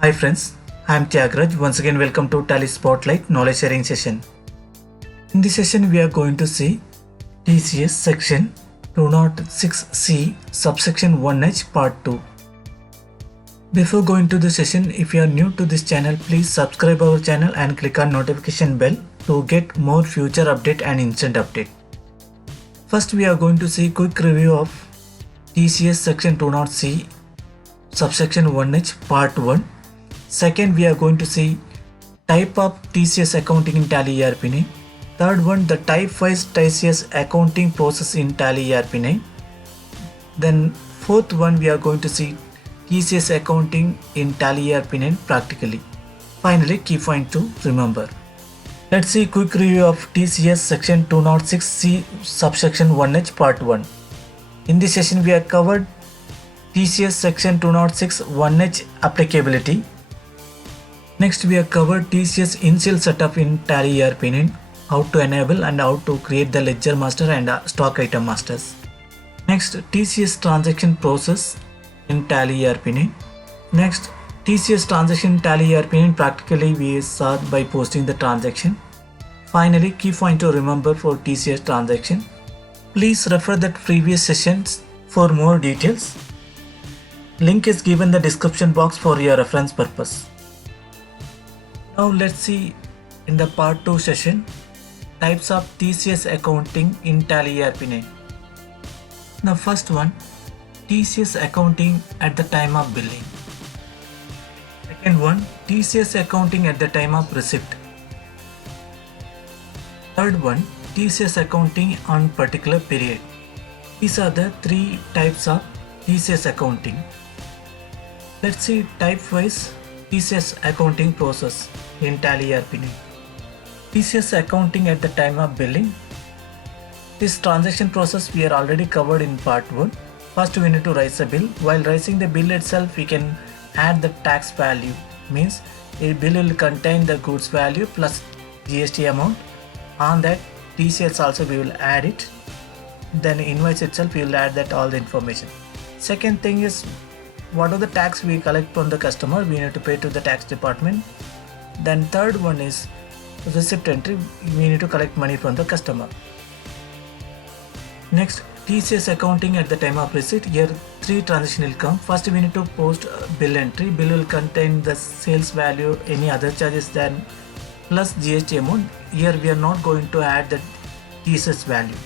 Hi friends, I am Tyagraj. Once again welcome to Tally Spotlight knowledge sharing session. In this session we are going to see TCS section 206C subsection 1H part 2. Before going to the session, if you are new to this channel, please subscribe our channel and click on notification bell to get more future update and instant update. First we are going to see quick review of TCS section 206C subsection 1H part 1. Second, we are going to see type of TCS accounting in Tally ERP9. Third one, the type-wise TCS accounting process in Tally ERP9. Then fourth one, we are going to see TCS accounting in Tally ERP9 practically. Finally, key point to remember. Let's see quick review of TCS section 206C subsection 1H part 1. In this session, we have covered TCS section 206 1H applicability. Next, we have covered TCS initial setup in Tally ERP9, how to enable and how to create the ledger master and stock item masters. Next, TCS transaction process in Tally ERP9. Next, TCS transaction in Tally ERP9 practically we saw by posting the transaction. Finally, key point to remember for TCS transaction. Please refer the previous sessions for more details. Link is given in the description box for your reference purpose. Now let's see in the part 2 session types of TCS accounting in Tally ERP9. Now first one, TCS accounting at the time of billing. Second one, TCS accounting at the time of receipt. Third one, TCS accounting on particular period. These are the three types of TCS accounting. Let's see type wise TCS accounting process in Tally ERP9. TCS accounting at the time of billing. This transaction process we are already covered in part 1. First we need to raise a bill. While raising the bill itself, we can add the tax value. Means a bill will contain the goods value plus GST amount. On that TCS also we will add it. Then invoice itself we will add that all the information. Second thing is what are the tax we collect from the customer, we need to pay to the tax department. Then third one is receipt entry, we need to collect money from the customer. Next, TCS accounting at the time of receipt. Here three transactions will come. First we need to post bill entry. Bill will contain the sales value, any other charges than plus GST amount. Here we are not going to add the TCS value.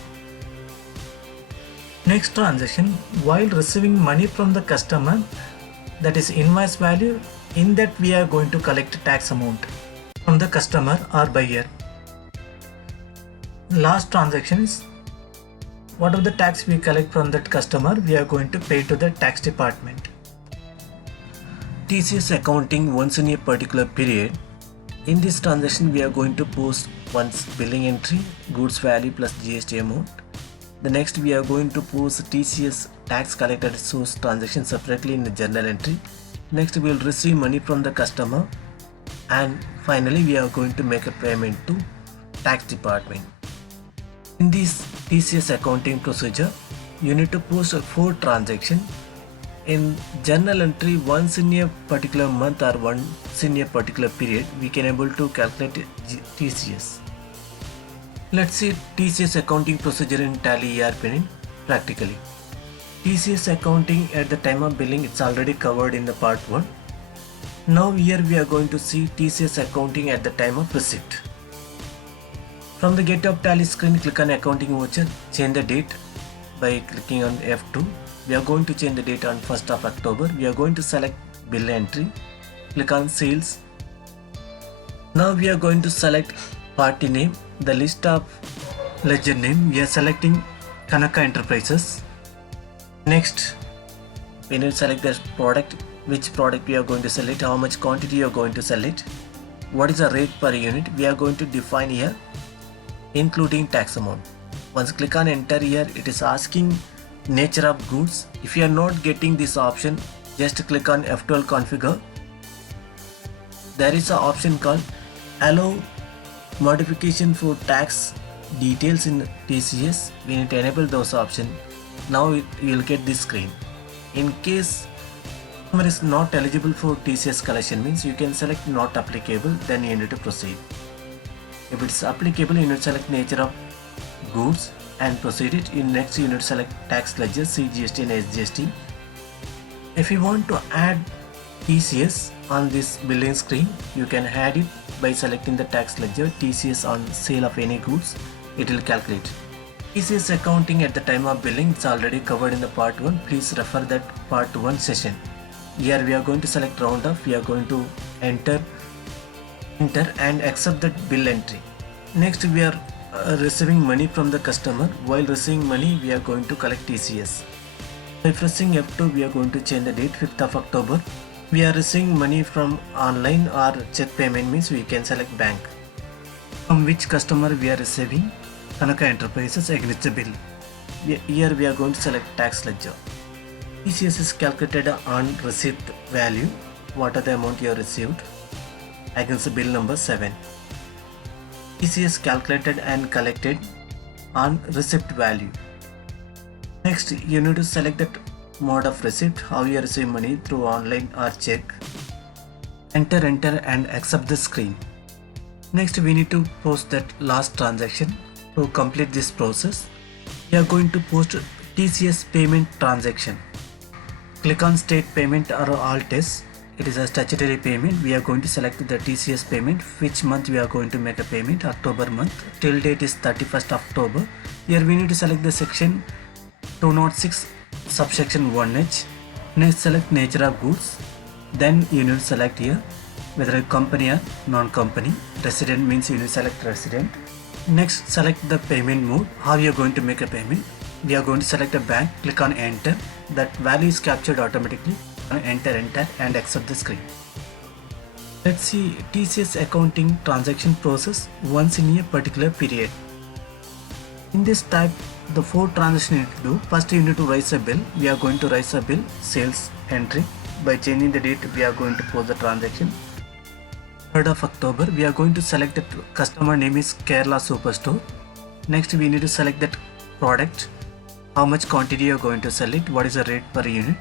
Next transaction, while receiving money from the customer, that is invoice value, in that we are going to collect tax amount from the customer or buyer. Last transaction is whatever the tax we collect from that customer, we are going to pay to the tax department. TCS accounting once in a particular period. In this transaction, we are going to post once billing entry, goods value plus GST amount. The next we are going to post TCS tax collected source transaction separately in the journal entry. Next we will receive money from the customer, and finally we are going to make a payment to tax department. In this TCS accounting procedure, you need to post 4 transactions in journal entry once in a particular month or once in a particular period. We can able to calculate TCS. Let's see TCS accounting procedure in Tally ERP9 practically. TCS accounting at the time of billing, it's already covered in the part 1. Now here we are going to see TCS accounting at the time of receipt. From the Get of Tally screen, click on accounting voucher, change the date by clicking on F2. We are going to change the date on 1st of October. We are going to select bill entry, click on sales. Now we are going to select party name, the list of ledger name. We are selecting Kanaka Enterprises. Next, we need to select the product, which product we are going to sell it, how much quantity you are going to sell it, what is the rate per unit. We are going to define here, including tax amount. Once click on enter here, it is asking nature of goods. If you are not getting this option, just click on F12 configure. There is an option called allow modification for tax details in TCS. We need to enable those options. Now you will get this screen. In case Customer is not eligible for TCS collection means you can select not applicable, then you need to proceed. If it's applicable, you need to select nature of goods and proceed it. Next you need to select tax ledger, CGST and SGST. If you want to add TCS on this billing screen, you can add it by selecting the tax ledger, TCS on sale of any goods, it will calculate. TCS accounting at the time of billing, it's already covered in the part 1. Please refer that part 1 session. Here we are going to select round off. We are going to enter and accept that bill entry. Next we are receiving money from the customer. While receiving money, we are going to collect TCS. By pressing F2, we are going to change the date 5th of October. We are receiving money from online or check payment means we can select bank. From which customer we are receiving? Kanaka Enterprises against the bill. Here we are going to select tax ledger. TCS is calculated on receipt value. What are the amount you have received against the bill number 7. TCS calculated and collected on receipt value. Next you need to select that mode of receipt, how you receive money through online or check. Enter and accept the screen. Next we need to post that last transaction. To complete this process, we are going to post TCS payment transaction. Click on state payment or alt S. It is a statutory payment. We are going to select the TCS payment, which month we are going to make a payment, October month. Till date is 31st October. Here we need to select the section 206 subsection 1H. Next select nature of goods. Then you need to select here whether a company or non-company. Resident means you need to select resident. Next select the payment mode, how you are going to make a payment. We are going to select a bank, click on enter. That value is captured automatically. Enter and accept the screen. Let's see TCS accounting transaction process once in a particular period. In this type, the 4 transactions you need to do. First you need to raise a bill. We are going to raise a bill, sales entry. By changing the date, we are going to post the transaction. 3rd of October, we are going to select the customer name is Kerala Superstore. Next we need to select that product, how much quantity you are going to sell it, what is the rate per unit,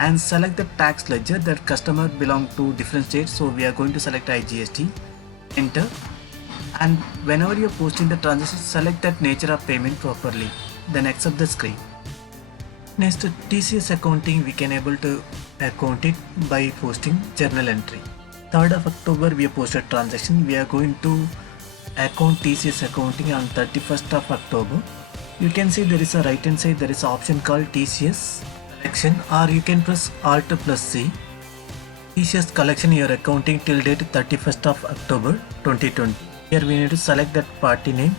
and select the tax ledger. That customer belong to different states, so we are going to select IGST, enter, and whenever you are posting the transaction, select that nature of payment properly, then accept the screen. Next, TCS accounting we can able to account it by posting journal entry. 3rd of October we have posted transaction. We are going to account TCS accounting on 31st of October. You can see there is a right hand side, there is an option called TCS collection, or you can press Alt plus C. TCS collection you are accounting till date 31st of October 2020. Here we need to select that party name.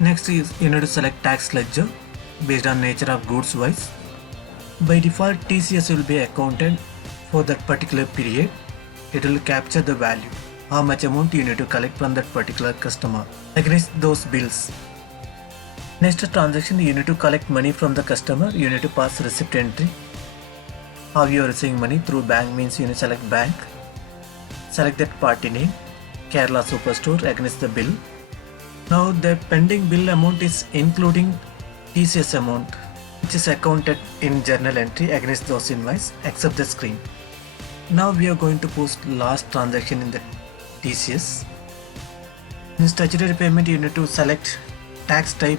Next you need to select tax ledger based on nature of goods wise. By default TCS will be accounted for that particular period. It will capture the value, how much amount you need to collect from that particular customer against those bills. Next transaction, you need to collect money from the customer. You need to pass receipt entry. How you are receiving money through bank means you need to select bank. Select that party name, Kerala Superstore against the bill. Now the pending bill amount is including TCS amount, which is accounted in journal entry against those invoice. Accept the screen. Now we are going to post last transaction in the TCS. In statutory payment, you need to select tax type,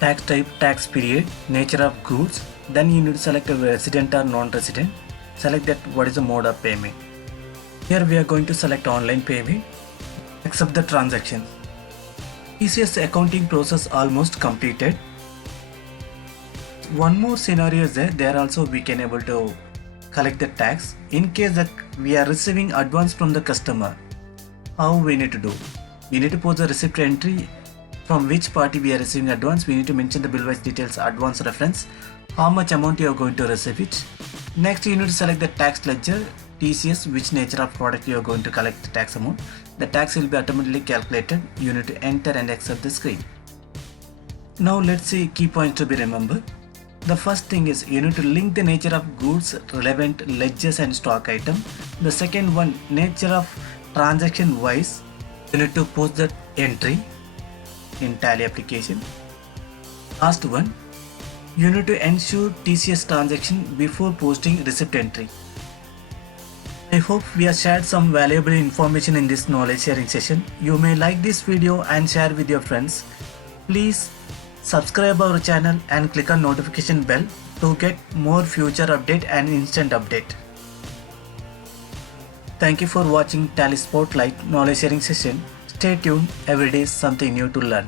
tax period, nature of goods. Then you need to select a resident or non-resident. Select that what is the mode of payment. Here we are going to select online payment. Accept the transaction. TCS accounting process almost completed. One more scenario is there also we can able to collect the tax. In case that we are receiving advance from the customer, how we need to do? We need to post the receipt entry from which party we are receiving advance. We need to mention the bill wise details, advance reference, how much amount you are going to receive it. Next you need to select the tax ledger, TCS, which nature of product you are going to collect the tax amount. The tax will be automatically calculated. You need to enter and accept the screen. Now let's see key points to be remembered. The first thing is you need to link the nature of goods, relevant ledgers and stock item. The second one, nature of transaction wise, you need to post that entry in Tally application. Last one, you need to ensure TCS transaction before posting receipt entry. I hope we have shared some valuable information in this knowledge sharing session. You may like this video and share with your friends. Please subscribe our channel and click on notification bell to get more future update and instant update. Thank you for watching Tally Spotlight knowledge sharing session. Stay tuned, every day something new to learn.